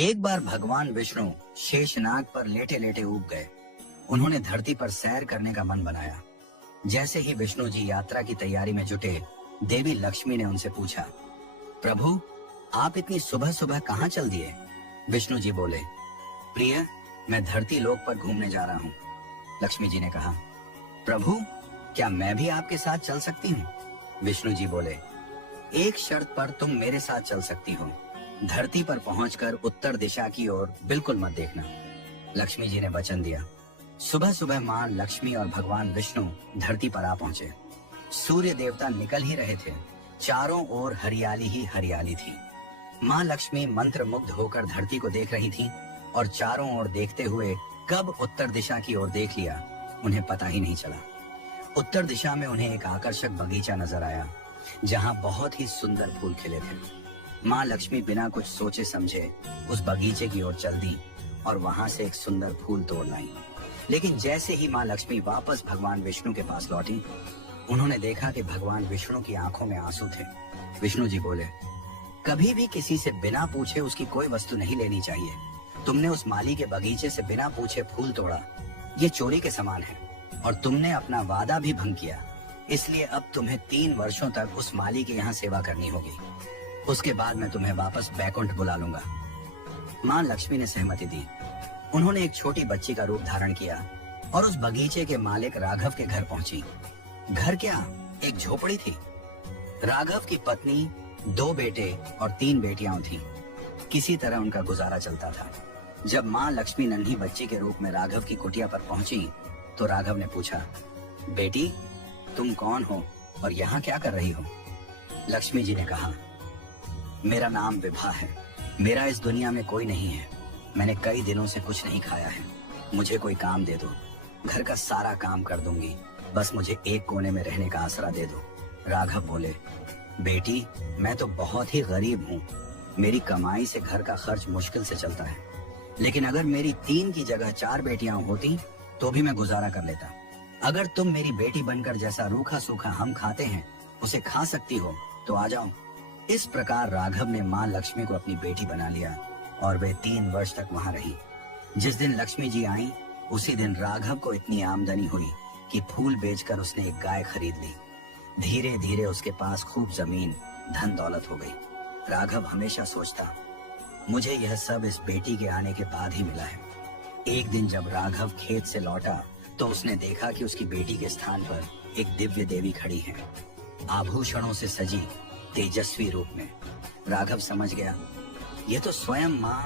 एक बार भगवान विष्णु शेषनाग पर लेटे लेटे ऊब गए। उन्होंने धरती पर सैर करने का मन बनाया। जैसे ही विष्णु जी यात्रा की तैयारी में जुटे, देवी लक्ष्मी ने उनसे पूछा, प्रभु, आप इतनी सुबह सुबह कहाँ चल दिए? विष्णु जी बोले, प्रिय, मैं धरती लोक पर घूमने जा रहा हूँ। लक्ष्मी जी ने कहा, प्रभु, क्या मैं भी आपके साथ चल सकती हूँ? विष्णु जी बोले, एक शर्त पर तुम मेरे साथ चल सकती हो। धरती पर पहुंचकर उत्तर दिशा की ओर बिल्कुल मत देखना। लक्ष्मी जी ने वचन दिया। सुबह सुबह माँ लक्ष्मी और भगवान विष्णु धरती पर आ पहुंचे। सूर्य देवता निकल ही रहे थे। चारों ओर हरियाली ही हरियाली थी। माँ लक्ष्मी मंत्र मुग्ध होकर धरती को देख रही थीं और चारों ओर देखते हुए कब उत्तर दिशा की ओर देख लिया, उन्हें पता ही नहीं चला। उत्तर दिशा में उन्हें एक आकर्षक बगीचा नजर आया, जहाँ बहुत ही सुंदर फूल खिले थे। माँ लक्ष्मी बिना कुछ सोचे समझे उस बगीचे की ओर चल दी और वहां से एक सुंदर फूल तोड़ लाई। लेकिन जैसे ही माँ लक्ष्मी वापस भगवान विष्णु के पास लौटी, उन्होंने देखा कि भगवान विष्णु की आंखों में आंसू थे। विष्णु जी बोले, कभी भी किसी से बिना पूछे उसकी कोई वस्तु नहीं लेनी चाहिए। तुमने उस माली के बगीचे से बिना पूछे फूल तोड़ा, ये चोरी के समान है और तुमने अपना वादा भी भंग किया। इसलिए अब तुम्हें 3 वर्षों तक उस माली के यहाँ सेवा करनी होगी। उसके बाद मैं तुम्हें वापस बैकुंठ बुला लूंगा। माँ लक्ष्मी ने सहमति दी। उन्होंने एक छोटी बच्ची का रूप धारण किया और उस बगीचे के मालिक राघव के घर पहुंची। घर क्या, एक झोपड़ी थी। राघव की पत्नी, 2 बेटे और 3 बेटियां थीं। किसी तरह उनका गुजारा चलता था। जब माँ लक्ष्मी नन्ही बच्ची के रूप में राघव की कुटिया पर पहुंची तो राघव ने पूछा, बेटी, तुम कौन हो और यहाँ क्या कर रही हो? लक्ष्मी जी ने कहा, मेरा नाम विभा है। मेरा इस दुनिया में कोई नहीं है। मैंने कई दिनों से कुछ नहीं खाया है। मुझे कोई काम दे दो। घर का सारा काम कर दूंगी। बस मुझे एक कोने में रहने का आसरा दे दो। राघव बोले, बेटी, मैं तो बहुत ही गरीब हूँ। मेरी कमाई से घर का खर्च मुश्किल से चलता है। लेकिन अगर मेरी 3 की जगह 4 बेटियां होती तो भी मैं गुजारा कर लेता। अगर तुम मेरी बेटी बनकर जैसा रूखा सूखा हम खाते हैं उसे खा सकती हो तो आ जाओ। इस प्रकार राघव ने माँ लक्ष्मी को अपनी बेटी बना लिया और वे 3 वर्ष तक वहाँ रही। जिस दिन लक्ष्मी जी आई, उसी दिन राघव को इतनी आमदनी हुई कि फूल बेचकर उसने एक गाय खरीद ली। धीरे धीरे उसके पास खूब जमीन, धन दौलत हो गई। राघव हमेशा सोचता, मुझे यह सब इस बेटी के आने के बाद ही मिला है। एक दिन जब राघव खेत से लौटा तो उसने देखा कि उसकी बेटी के स्थान पर एक दिव्य देवी खड़ी है, आभूषणों से सजी, तेजस्वी रूप में। राघव समझ गया, ये तो स्वयं माँ